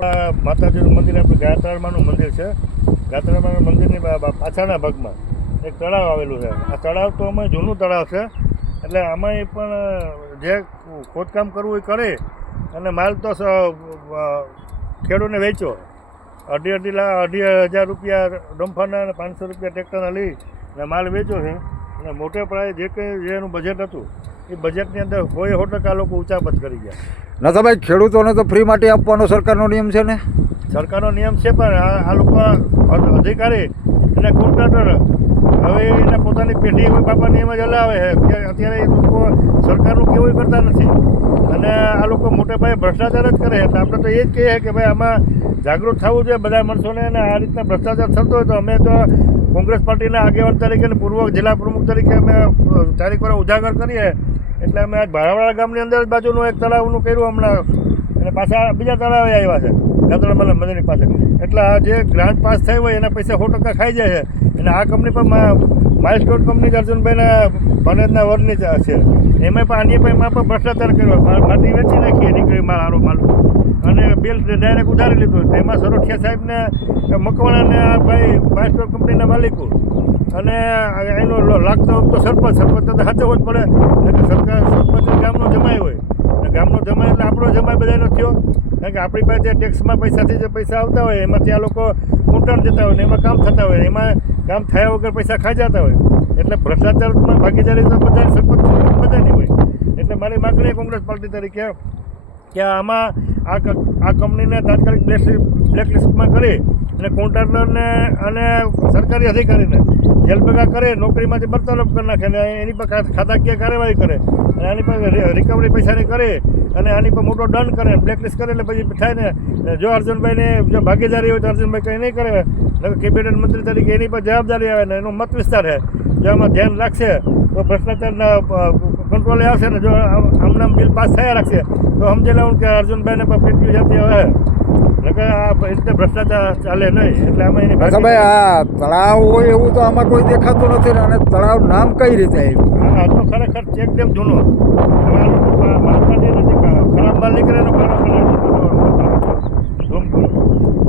માતાજીનું મંદિર આપણે ગાયત્રાળમાનું મંદિર છે. ગાયત્રાળમાના મંદિરની પાછળના ભાગમાં એક તળાવ આવેલું છે. આ તળાવ તો અમે જૂનું તળાવ છે, એટલે આમાં પણ જે ખોદકામ કરવું એ કરે અને માલ તો ખેડૂતને વેચો. અઢી હજાર રૂપિયા ડમ્ફરના અને 500 રૂપિયા ટ્રેક્ટરના લઈ અને માલ વેચો છે. અને મોટે પાયે જે કંઈ જે એનું બજેટ હતું એ બજેટની અંદર 100% લોકો ઊંચાપત કરી ગયા. ના તો ભાઈ, ખેડૂતોને તો ફ્રી માટે આપવાનો સરકારનો નિયમ છે ને? સરકારનો નિયમ છે, પણ આ લોકો અધિકારી અને કોન્ટ્રાક્ટર હવે એના પોતાની પેઢી કોઈ બાપાને એમ જ હલાવે છે. અત્યારે એ લોકો સરકારનું કેવું કરતા નથી અને આ લોકો મોટે પાયે ભ્રષ્ટાચાર જ કરે. એટલે આપણે તો એ જ કહીએ કે ભાઈ આમાં જાગૃત થવું જોઈએ બધા માણસોને. અને આ રીતના ભ્રષ્ટાચાર થતો હોય તો અમે તો કોંગ્રેસ પાર્ટીના આગેવાન તરીકે અને પૂર્વ જિલ્લા પ્રમુખ તરીકે અમે તારીખ પર ઉજાગર કરીએ. એટલે અમે આજ ભારાવાડા ગામની અંદર જ બાજુનું એક તળાવનું કર્યું હમણાં, અને પાછા બીજા તળાવે આવ્યા છે ગાયત્રાળમાના મંદિરની પાસે. એટલે આ જે ગ્રાન્ટ પાસ થઈ હોય એના પૈસા 100% ખાઈ જાય છે. અને આ કંપની પણ માઇલસ્ટોન કંપની અર્જુનભાઈના ભણેજના વરની છે. એમાં પણ આની પણ એમાં પણ ભ્રષ્ટાચાર કર્યો. માટી વેચી નાખીએ નીકળી માલ સારો માલ અને બિલ ડાયરેક્ટ ઉધારી લીધું. તેમાં સરોઠિયા સાહેબને મકવાણાને આ ભાઈ માઇલસ્ટોન કંપનીના માલિકો અને એનો લાગતો વખતો સરપંચ તો સાચવવો જ પડે. એટલે સરપંચ ગામનો જમાઈ હોય અને ગામનો જમાઈ એટલે આપણો જમાઈ બધાનો થયો. કારણ કે આપણી પાસે જે ટેક્સમાં પૈસાથી જે પૈસા આવતા હોય એમાંથી આ લોકો કૂંટણ જતા હોય ને એમાં કામ થતા હોય, એમાં કામ થયા વગર પૈસા ખાઈ જતા હોય. એટલે ભ્રષ્ટાચારમાં ભાગીદારી તો બધા સરપંચ બધાની હોય. એટલે મારી માગણી કોંગ્રેસ પાર્ટી તરીકે કે આમાં આ કંપનીને તાત્કાલિક બ્લેકલિસ્ટમાં કરી અને કોન્ટ્રાક્ટરને અને સરકારી અધિકારીને જેલ ભેગા કરે, નોકરીમાંથી બરતરફ કરી નાખે અને એની પર ખાતાકીય કાર્યવાહી કરે અને આની પર રિકવરી પૈસાની કરે અને આની પર મોટો દંડ કરે, બ્લેકલિસ્ટ કરે. એટલે પછી થાય ને, જો અર્જુનભાઈને જો ભાગીદારી હોય તો અર્જુનભાઈ કંઈ નહીં કરે, કેબિનેટ મંત્રી તરીકે એની પર જવાબદારી આવે ને એનો મત વિસ્તાર છે. જો આમાં ધ્યાન રાખશે તો ભ્રષ્ટાચારના કંટ્રોલે આવશે ને. જો આમનામ બિલ પાસ થયા રાખશે તો સમજી લેવું કે અર્જુનભાઈને પણ પેટ્યું જતી હવે આ રીતે ભ્રષ્ટાચાર ચાલે નહીં. એટલે આમાં એની ભાઈ આ તળાવ હોય એવું તો આમાં કોઈ દેખાતું નથી ને. અને તળાવ નામ કઈ રીતે આવ્યું? હા, તો ખરેખર ચેકડેમ જૂનો. હવે આ લોકો માલપાટી નથી, ખરાબ માલ નીકળે એનો પારો ધૂમ કરો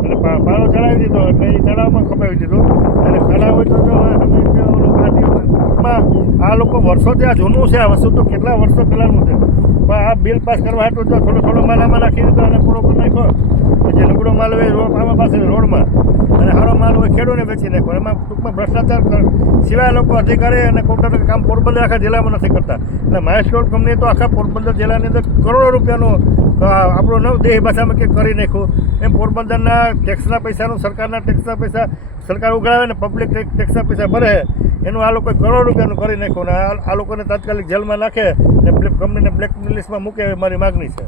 એટલે પારો ચડાવી દીધો એટલે એ તળાવમાં ખપાવી દીધો. અને તળાવ હોય તો જો પાર્ટીમાં આ લોકો વર્ષોથી આ જૂનું છે. આ વસ્તુ તો કેટલા વર્ષો પહેલાંનું છે. પણ આ બિલ પાસ કરવા હાટું જો થોડો માલ આમાં નાખી દીધો અને પૂરો કરી નાખ્યો. જે નબળો માલ હોય આમાં પાસે રોડમાં અને સારો માલ હોય ખેડૂતને વેચી નાખો. એમાં ટૂંકમાં ભ્રષ્ટાચાર સિવાય લોકો અધિકારી અને કોન્ટ્રાક્ટર કામ પોરબંદર આખા જિલ્લામાં નથી કરતા. એટલે માઇલસ્ટોન કંપની તો આખા પોરબંદર જિલ્લાની અંદર કરોડો રૂપિયાનું આપણું દેહ ભાષામાં કંઈક કરી નાખ્યું. એમ પોરબંદરના ટેક્સના પૈસાનું, સરકારના ટેક્સના પૈસા સરકાર ઉઘરાવે ને પબ્લિક ટેક્સના પૈસા ભરે, એનું આ લોકોએ કરોડ રૂપિયાનું કરી નાખ્યું. અને આ લોકોને તાત્કાલિક જેલમાં નાખે ને કંપનીને બ્લેક લિસ્ટમાં મૂકે એવી મારી માગણી છે.